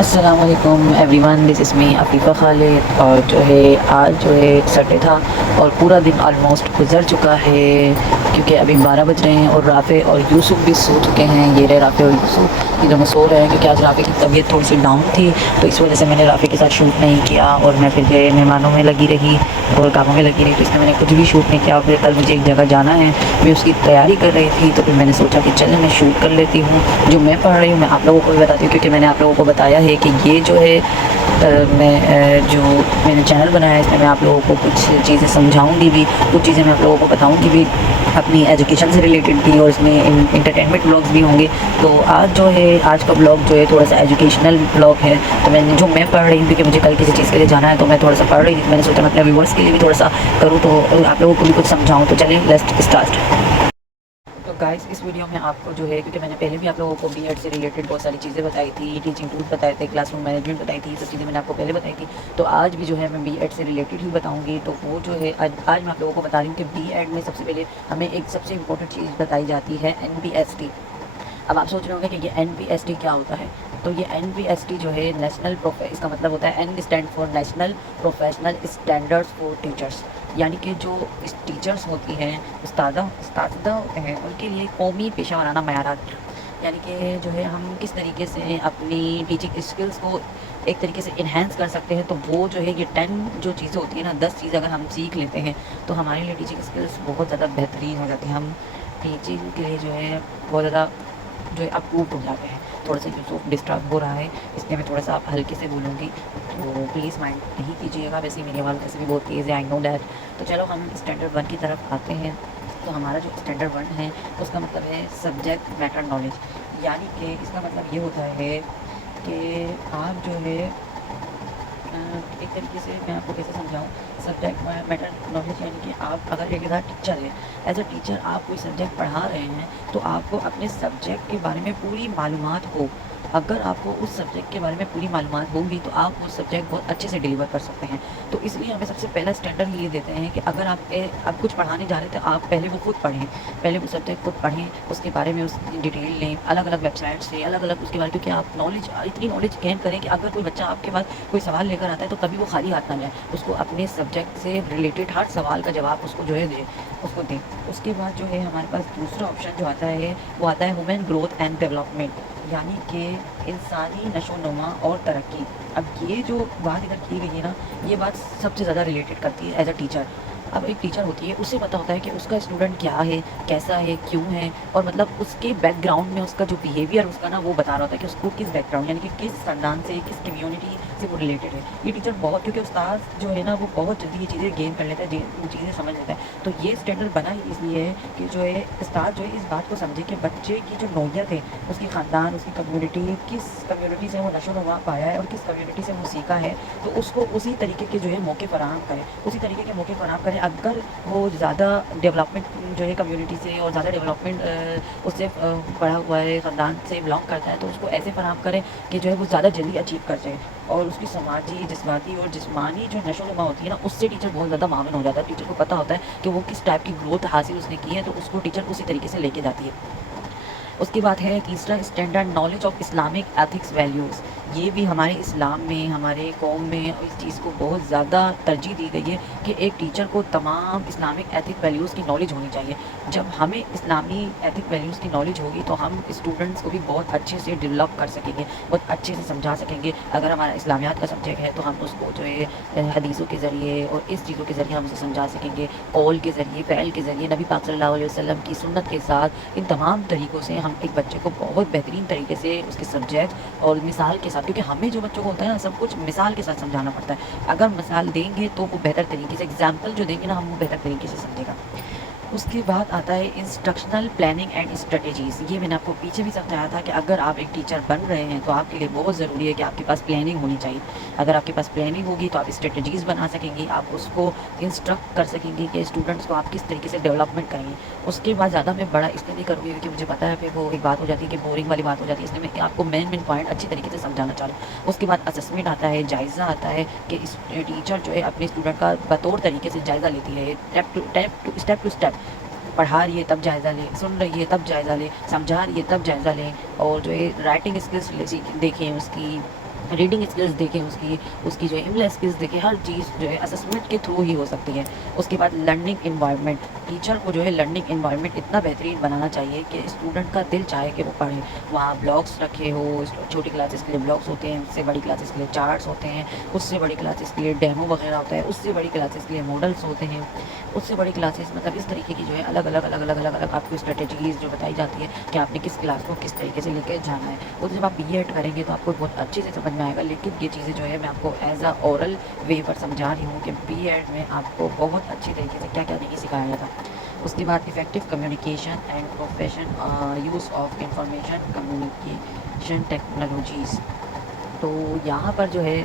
السلام علیکم every one, دس از می عفیفہ خالد. اور جو ہے آج جو ہے سنڈے تھا اور پورا دن آلموسٹ گزر چکا ہے کیونکہ ابھی 12 بج رہے ہیں اور رافع اور یوسف بھی سو چکے ہیں. یہ رہے رافع اور یوسف، یہ دونوں سو رہے ہیں کیونکہ آج رافع کی طبیعت تھوڑی سی ڈاؤن تھی، تو اس وجہ سے میں نے رافع کے ساتھ شوٹ نہیں کیا اور میں پھر گئے مہمانوں میں لگی رہی اور کاموں میں لگی رہی، تو اس میں نے کچھ بھی شوٹ نہیں کیا. پھر کل مجھے ایک جگہ جانا ہے، میں اس کی تیاری کر رہی تھی، تو پھر میں نے سوچا کہ چلے میں شوٹ کر لیتی ہوں. جو میں پڑھ رہی ہوں میں آپ لوگوں کو بھی بتاتی ہوں کیونکہ میں نے آپ لوگوں کو بتایا ہے کہ یہ جو ہے میں نے چینل بنایا ہے، اس میں میں آپ لوگوں کو کچھ چیزیں سمجھاؤں گی بھی، کچھ چیزیں میں آپ لوگوں کو بتاؤں گی بھی اپنی ایجوکیشن سے ریلیٹڈ بھی، اور اس میں انٹرٹینمنٹ بلاگس بھی ہوں گے. تو آج کا بلاگ جو ہے تھوڑا سا ایجوکیشنل بلاگ ہے. تو میں پڑھ رہی ہوں کیونکہ مجھے کل کسی چیز کے لیے جانا ہے، تو میں تھوڑا سا پڑھ رہی تھی. میں نے سوچا میں اپنے ویورس کے لیے بھی تھوڑا سا کروں، تو آپ لوگوں کو بھی کچھ سمجھاؤں. تو چلیے لیٹس اسٹارٹ. تو گائز اس ویڈیو میں آپ کو جو ہے، کیونکہ میں نے پہلے بھی آپ لوگوں کو بی ایڈ سے ریلیٹڈ بہت ساری چیزیں بتائی تھی، ٹیچنگ ٹولس بتائے تھے، کلاس روم مینجمنٹ بتائی تھی، یہ سب چیزیں میں نے آپ کو پہلے بتائی تھی. تو آج بھی جو ہے میں بی ایڈ سے ریلیٹڈ ہی بتاؤں گی. تو وہ جو ہے آج میں آپ لوگوں کو بتا رہی ہوں کہ بی ایڈ میں سب سے پہلے ہمیں ایک سب سے امپورٹنٹ چیز بتائی جاتی ہے NPST. اب آپ سوچ رہے ہوں گے کہ یہ NPST کیا ہوتا ہے. تو یہ NPST جو ہے اس کا مطلب ہوتا ہے N stand for national professional standards for teachers. یعنی کہ جو ٹیچرس ہوتی ہیں، استادہ ہوتے ہیں، ان کے لیے قومی پیشہ ورانہ معیارات. یعنی کہ جو ہے ہم کس طریقے سے اپنی ٹیچنگ اسکلس کو ایک طریقے سے انہینس کر سکتے ہیں. تو وہ جو ہے یہ 10 جو چیزیں ہوتی ہیں نا، 10 چیزیں اگر ہم سیکھ لیتے ہیں تو ہمارے لیے ٹیچنگ اسکلس بہت زیادہ بہترین ہو جاتی ہیں. ہم ٹیچنگ کے لیے جو ہے بہت زیادہ جو ہے اپرووڈ ہو جاتے ہیں. تھوڑا سا یوسف ڈسٹرب ہو رہا ہے، اس لیے میں تھوڑا سا آپ ہلکے سے بولوں گی، تو پلیز مائنڈ نہیں کیجیے گا. ویسے میری آواز ویسے بھی بہت تیز ہے، آئی نو دیٹ. تو چلو ہم اسٹینڈرڈ 1 کی طرف آتے ہیں. تو ہمارا جو اسٹینڈرڈ 1 ہے اس کا مطلب ہے سبجیکٹ میٹر نالج. یعنی کہ اس کا مطلب یہ ہوتا ہے کہ آپ جو ہے ایک طریقے سے میں آپ کو کیسے سمجھاؤں. سبجیکٹ میٹر نالج یعنی کہ آپ اگر ایک ٹیچر ہے، ایز اے ٹیچر آپ کوئی سبجیکٹ پڑھا رہے ہیں تو آپ کو اپنے سبجیکٹ کے بارے میں پوری معلومات ہو. اگر آپ کو اس سبجیکٹ کے بارے میں پوری معلومات ہوگی تو آپ وہ سبجیکٹ بہت اچھے سے ڈیلیور کر سکتے ہیں. تو اس لیے ہمیں سب سے پہلا اسٹینڈرڈ یہ دیتے ہیں کہ اگر آپ کچھ پڑھانے جا رہے ہیں تو آپ پہلے وہ خود پڑھیں، پہلے وہ سبجیکٹ خود پڑھیں، اس کے بارے میں اس کی ڈیٹیل لیں، الگ الگ ویب سائٹ سے الگ الگ اس کے بارے میں، کیونکہ آپ اتنی نالج گین کریں کہ اگر کوئی بچہ آپ کے پاس کوئی سوال لے کر آتا ہے تو کبھی وہ خالی ہاتھ نہ جائے. اس کو اپنے سبجیکٹ سے ریلیٹڈ ہر سوال کا جواب اس کو جو ہے دیں. اس کے بعد جو ہے ہمارے پاس دوسرا آپشن جو آتا ہے وہ آتا ہے ہیومن گروتھ اینڈ ڈیولپمنٹ. یعنی کہ انسانی نشو و نما اور ترقی. اب یہ جو بات ادھر کی گئی ہے نا، یہ بات سب سے زیادہ ریلیٹڈ کرتی ہے ایز اے ٹیچر. اب ایک ٹیچر ہوتی ہے، اسے پتہ ہوتا ہے کہ اس کا اسٹوڈنٹ کیا ہے، کیسا ہے، کیوں ہے، اور مطلب اس کے بیک گراؤنڈ میں اس کا جو بیہیویئر اس کا نا وہ بتا رہا ہوتا ہے کہ اس کو کس بیک گراؤنڈ یعنی کہ کس خاندان سے، کس کمیونٹی سے وہ ریلیٹڈ ہے. یہ ٹیچر بہت، کیونکہ استاد جو ہے نا وہ بہت جلدی یہ چیزیں گین کر لیتا ہے، وہ چیزیں سمجھ لیتا ہے. تو یہ اسٹینڈرڈ بنا ہی اس لیے ہے کہ جو ہے استاد جو ہے اس بات کو سمجھے کہ بچے کی جو نوعیت ہے، اس کی خاندان، اس کی کمیونٹی، کس کمیونٹی سے وہ نشو و نما پایا ہے اور کس کمیونٹی سے وہ سیکھا ہے، تو اس کو اسی طریقے کے جو ہے موقع فراہم کرے، اسی طریقے کے موقع فراہم کرے. اگر وہ زیادہ ڈیولپمنٹ جو ہے کمیونٹی سے اور زیادہ ڈیولپمنٹ اس سے پڑھا ہوا ہے، خاندان سے بلانگ کرتا ہے، تو اس کو ایسے فراہم کرے کہ جو ہے وہ زیادہ جلدی اچیو کر جائے. اور اس کی سماجی، جذباتی اور جسمانی جو نشو و نما ہوتی ہے نا، اس سے ٹیچر بہت زیادہ معاون ہو جاتا ہے. ٹیچر کو پتہ ہوتا ہے کہ وہ کس ٹائپ کی گروتھ حاصل اس نے کی ہے، تو اس کو ٹیچر اسی طریقے سے لے کے جاتی ہے. اس کے بعد ہے تیسرا standard knowledge of Islamic ethics values. یہ بھی ہمارے اسلام میں، ہمارے قوم میں اس چیز کو بہت زیادہ ترجیح دی گئی ہے کہ ایک ٹیچر کو تمام اسلامک ایتھک ویلیوز کی نالج ہونی چاہیے. جب ہمیں اسلامی ایتھک ویلیوز کی نالج ہوگی تو ہم اسٹوڈنٹس کو بھی بہت اچھے سے ڈیولپ کر سکیں گے، بہت اچھے سے سمجھا سکیں گے. اگر ہمارا اسلامیات کا سبجیکٹ ہے تو ہم اس کو جو ہے حدیثوں کے ذریعے اور اس چیزوں کے ذریعے ہم اسے سمجھا سکیں گے، قول کے ذریعے، فعل کے ذریعے، نبی پاک صلی اللہ علیہ وسلم کی سنت کے ساتھ. ان تمام طریقوں سے ہم ایک بچے کو بہت بہترین طریقے سے اس کے سبجیکٹ اور مثال کے ساتھ، کیونکہ ہمیں جو بچوں کو ہوتا ہے نا سب کچھ مثال کے ساتھ سمجھانا پڑتا ہے. اگر مثال دیں گے تو وہ بہتر طریقے سے، ایگزامپل جو دیں گے نا ہم، وہ بہتر طریقے سے سمجھے گا. اس کے بعد آتا ہے انسٹرکشنل پلاننگ اینڈ اسٹریٹجیز. یہ میں نے آپ کو پیچھے بھی سمجھایا تھا کہ اگر آپ ایک ٹیچر بن رہے ہیں تو آپ کے لیے بہت ضروری ہے کہ آپ کے پاس پلاننگ ہونی چاہیے. اگر آپ کے پاس پلاننگ ہوگی تو آپ اسٹریٹجیز بنا سکیں گے، آپ اس کو انسٹرکٹ کر سکیں گے کہ اسٹوڈنٹس کو آپ کس طریقے سے ڈیولپمنٹ کریں گے. اس کے بعد زیادہ میں بڑا اس لیے نہیں کروں گی کیونکہ مجھے پتا ہے پھر وہ ایک بات ہو جاتی ہے کہ بورنگ والی بات ہو جاتی ہے، اس لیے میں آپ کو مین پوائنٹ اچھی طریقے سے سمجھانا چاہ رہا ہوں. اس کے بعد اسسمنٹ آتا ہے، جائزہ آتا ہے کہ اس ٹیچر جو ہے اپنے اسٹوڈنٹ کا بطور طریقے سے جائزہ لیتی ہے، اسٹیپ ٹو اسٹیپ. پڑھا رہی ہے تب جائزہ لیں، سن رہی ہے تب جائزہ لیں، سمجھا رہی ہے تب جائزہ لیں. اور جو ہے رائٹنگ اسکلس دیکھیں اس کی، ریڈنگ اسکلز دیکھیں اس کی جو ہے املا اسکلز دیکھیں، ہر چیز جو ہے اسسمنٹ کے تھرو ہی ہو سکتی ہے۔ اس کے بعد لرننگ انوائرمنٹ، ٹیچر کو جو ہے لرننگ انوائرمنٹ اتنا بہترین بنانا چاہیے کہ اسٹوڈنٹ کا دل چاہے کہ وہ پڑھے۔ وہاں بلاگس رکھے ہو، چھوٹی کلاسز کے لیے بلاگس ہوتے ہیں، اس سے بڑی کلاسز کے لیے چارٹس ہوتے ہیں، اس سے بڑی کلاسز کے لیے ڈیمو وغیرہ ہوتا ہے، اس سے بڑی کلاسز کے لیے ماڈلس ہوتے ہیں، اس سے بڑی کلاسز مطلب اس طریقے کی جو ہے الگ الگ آپ کو اسٹریٹجیز جو بتائی جاتی ہے کہ آپ نے کس کلاس کو کس طریقے سے لے کے جانا ہے۔ وہ جب آپ بی ایڈ کریں گے تو آپ کو بہت اچھے سے سمجھ میں آئے گا، لیکن یہ چیزیں جو ہے میں آپ کو ایز اے اورل وے پر سمجھا رہی ہوں کہ بی ایڈ میں آپ کو بہت اچھی طریقے سے کیا کیا نہیں سکھایا جاتا۔ اس کے بعد effective communication and profession use of information communication technologies. تو یہاں پر جو ہے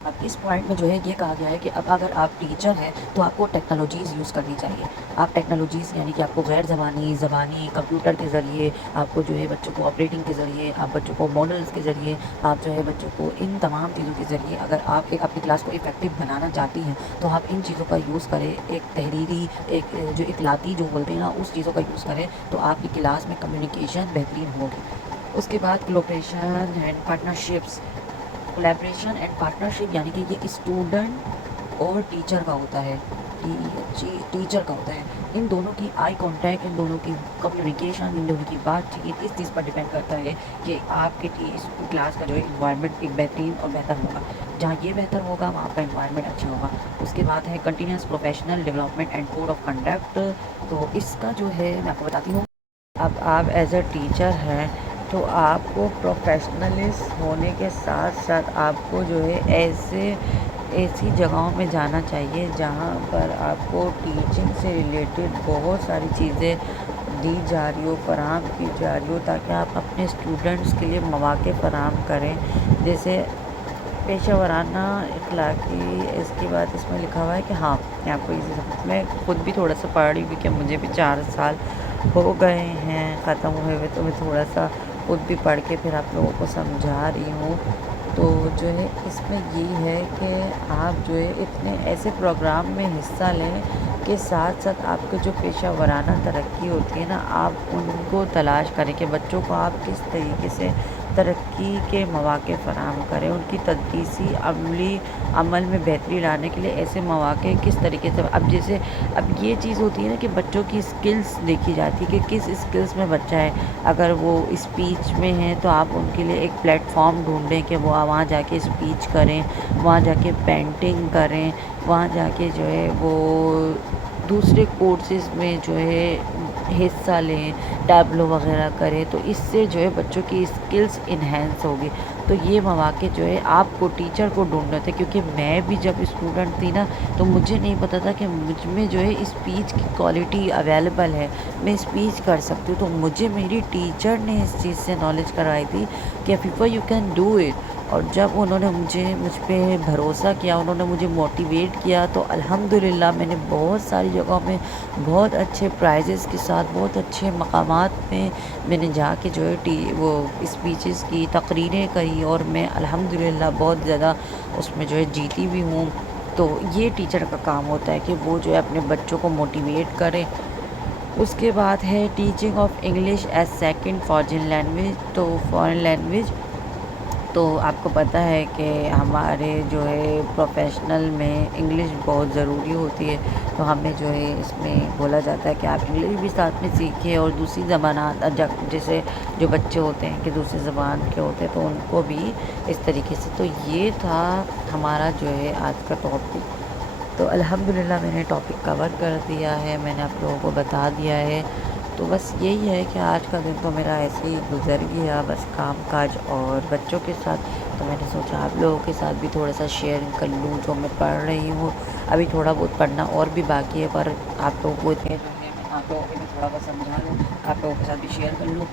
اب اس پوائنٹ میں جو ہے یہ کہا گیا ہے کہ اب اگر آپ ٹیچر ہیں تو آپ کو ٹیکنالوجیز یوز کرنی چاہیے۔ آپ ٹیکنالوجیز یعنی کہ آپ کو غیر زبانی کمپیوٹر کے ذریعے، آپ کو جو ہے بچوں کو آپریٹنگ کے ذریعے، آپ بچوں کو ماڈلس کے ذریعے، آپ جو ہے بچوں کو ان تمام چیزوں کے ذریعے اگر آپ ایک اپنی کلاس کو افیکٹو بنانا چاہتی ہیں تو آپ ان چیزوں کا یوز کریں۔ ایک تحریری، ایک جو اطلاعاتی جو بولتے ہیں نا، اس چیزوں کا یوز کریں تو آپ کی کلاس میں کمیونیکیشن بہترین ہوگی۔ اس کے بعد collaboration and partnerships, collaboration and partnership یعنی کہ یہ اسٹوڈنٹ اور ٹیچر کا ہوتا ہے، ٹیچر کا ہوتا ہے۔ ان دونوں کی آئی کانٹیکٹ، ان دونوں کی کمیونیکیشن، ان دونوں کی بات چیت اس چیز پر ڈپینڈ کرتا ہے کہ آپ کے کلاس کا جو ہے انوائرمنٹ ایک بہترین اور بہتر ہوگا۔ جہاں یہ بہتر ہوگا وہاں کا انوائرمنٹ اچھا ہوگا۔ اس کے بعد ہے continuous professional development and code of conduct. تو اس کا جو ہے میں آپ کو بتاتی ہوں، اب آپ ایز اے ٹیچر ہیں تو آپ کو پروفیشنلسٹ ہونے کے ساتھ ساتھ آپ کو جو ہے ایسی جگہوں میں جانا چاہیے جہاں پر آپ کو ٹیچنگ سے ریلیٹڈ بہت ساری چیزیں دی جا رہی ہو، فراہم کی جا رہی ہو، تاکہ آپ اپنے اسٹوڈنٹس کے لیے مواقع فراہم کریں۔ جیسے پیشہ ورانہ اخلاقی، اس کے بعد اس میں لکھا ہوا ہے کہ ہاں میں آپ کو میں خود بھی تھوڑا سا پڑھ رہی ہوں کہ مجھے بھی 4 سال ہو گئے ہیں ختم ہوئے ہوئے، تو میں تھوڑا سا خود بھی پڑھ کے پھر آپ لوگوں کو سمجھا رہی ہوں۔ تو جو ہے اس میں یہ ہے کہ آپ جو ہے اتنے ایسے پروگرام میں حصہ لیں کہ ساتھ ساتھ آپ کو جو پیشہ ورانہ ترقی ہوتی ہے نا، آپ ان کو تلاش کریں کہ بچوں کو آپ کس طریقے سے ترقی کے مواقع فراہم کریں، ان کی تدریسی عمل میں بہتری لانے کے لیے ایسے مواقع کس طریقے سے۔ اب یہ چیز ہوتی ہے نا کہ بچوں کی اسکلز دیکھی جاتی ہے کہ کس اسکلز میں بچہ ہے۔ اگر وہ اسپیچ میں ہیں تو آپ ان کے لیے ایک پلیٹ فارم ڈھونڈیں کہ وہ وہاں جا کے اسپیچ کریں، وہاں جا کے پینٹنگ کریں، وہاں جا کے جو ہے وہ دوسرے کورسز میں جو ہے حصہ لیں، ٹیبلو وغیرہ کریں، تو اس سے جو ہے بچوں کی اسکلز انہینس ہوگی۔ تو یہ مواقع جو ہے آپ کو ٹیچر کو ڈھونڈنے تھے، کیونکہ میں بھی جب اسٹوڈنٹ تھی نا تو مجھے نہیں پتہ تھا کہ مجھ میں جو ہے اسپیچ کی کوالٹی اویلیبل ہے، میں اسپیچ کر سکتی ہوں۔ تو مجھے میری ٹیچر نے اس چیز سے نالج کروائی تھی کہ Afifa you can do it. اور جب انہوں نے مجھ پہ بھروسہ کیا، انہوں نے مجھے موٹیویٹ کیا، تو الحمدللہ میں نے بہت ساری جگہوں میں بہت اچھے پرائزز کے ساتھ بہت اچھے مقامات میں نے جا کے جو ہے وہ اسپیچز کی تقریریں کری، اور میں الحمدللہ بہت زیادہ اس میں جو ہے جیتی بھی ہوں۔ تو یہ ٹیچر کا کام ہوتا ہے کہ وہ جو ہے اپنے بچوں کو موٹیویٹ کرے۔ اس کے بعد ہے teaching of English as second foreign language. تو آپ کو پتہ ہے کہ ہمارے جو ہے پروفیشنل میں انگلش بہت ضروری ہوتی ہے، تو ہمیں جو ہے اس میں بولا جاتا ہے کہ آپ انگلش بھی ساتھ میں سیکھیں، اور دوسری زبانات جیسے جو بچے ہوتے ہیں کہ دوسری زبان کے ہوتے ہیں تو ان کو بھی اس طریقے سے۔ تو یہ تھا ہمارا جو ہے آج کا ٹاپک۔ تو الحمدللہ میں نے ٹاپک کور کر دیا ہے، میں نے آپ لوگوں کو بتا دیا ہے۔ تو بس یہی ہے کہ آج کا دن تو میرا ایسے ہی گزر گیا، بس کام کاج اور بچوں کے ساتھ۔ تو میں نے سوچا آپ لوگوں کے ساتھ بھی تھوڑا سا شیئر کر لوں جو میں پڑھ رہی ہوں۔ ابھی تھوڑا بہت پڑھنا اور بھی باقی ہے، پر آپ لوگوں کو جو ہے آپ لوگوں کو بھی تھوڑا بہت سمجھا لوں، آپ لوگوں کے ساتھ بھی شیئر کر لوں۔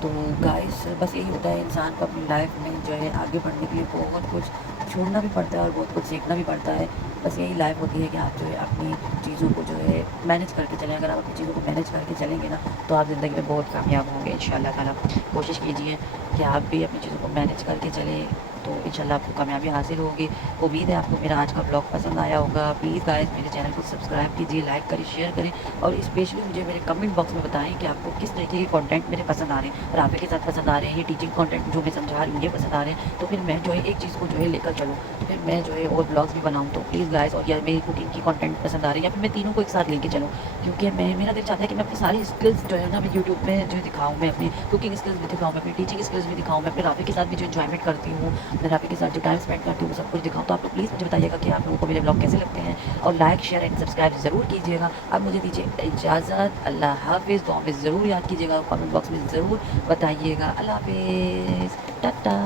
تو گائز بس یہی ہوتا ہے، انسان کو اپنی لائف میں جو ہے آگے بڑھنے کے لیے بہت کچھ چھوڑنا بھی پڑتا ہے اور بہت کچھ سیکھنا بھی پڑتا ہے۔ بس یہی لائف ہوتی ہے کہ آپ جو ہے اپنی چیزوں کو جو ہے مینیج کر کے چلیں۔ اگر آپ اپنی چیزوں کو مینیج کر کے چلیں گے نا تو آپ زندگی میں بہت کامیاب ہوں گے انشاءاللہ تعالیٰ۔ کوشش کیجیے کہ آپ بھی اپنی چیزوں کو مینیج کر کے چلیں، تو انشاءاللہ آپ کو کامیابی حاصل ہوگی. امید ہے آپ کو میرا آج کا بلاگ پسند آیا ہوگا. پلیز گائز میرے چینل کو سبسکرائب کیجیے, لائک کریں, شیئر کریں, اور اسپیشلی مجھے میرے کمنٹ باکس میں بتائیں کہ آپ کو کس طریقے کے کانٹینٹ میرے پسند آ رہے ہیں. رافع کے ساتھ پسند آ رہے ہیں, یہ ٹیچنگ کانٹینٹ جو میں سمجھا رہی ہوں یہ پسند آ رہے ہیں, تو پھر میں جو ہے ایک چیز کو جو ہے لے کر چلوں, تو پھر میں جو ہے اور بلاگس بھی بناؤں. تو پلیز گائز, اور یا میری کوکنگ کی کانٹینٹ پسند آ رہے ہیں, یا پھر میں تینوں کو ایک ساتھ لے کے چلوں, کیونکہ میرا دل چاہتا ہے کہ میں اپنی ساری اسکلس جو ہے نا میں یوٹیوب میں جو دکھاؤں. میں اپنی کوکنگ اسکلس بھی دکھاؤں, میں اپنی ٹیچنگ اسکلس بھی دکھاؤں, میں اپنے رافع کے ساتھ بھی جو انجوائمنٹ کرتی ہوں, میں رافع کے ساتھ جو ٹائم اسپینڈ کرتی ہوں وہ سب کچھ دکھاؤں. تو آپ لوگ پلیز مجھے بتائیے گا کہ آپ لوگوں کو میرے بلاگ کیسے لگتے ہیں, اور لائک شیئر اینڈ سبسکرائب ضرور کیجیے گا. اب مجھے دیجیے اجازت, اللہ حافظ. دعاؤں میں ضرور یاد کیجیے گا, کامنٹ باکس میں ضرور بتائیے گا. اللہ حافظ, ٹاٹا.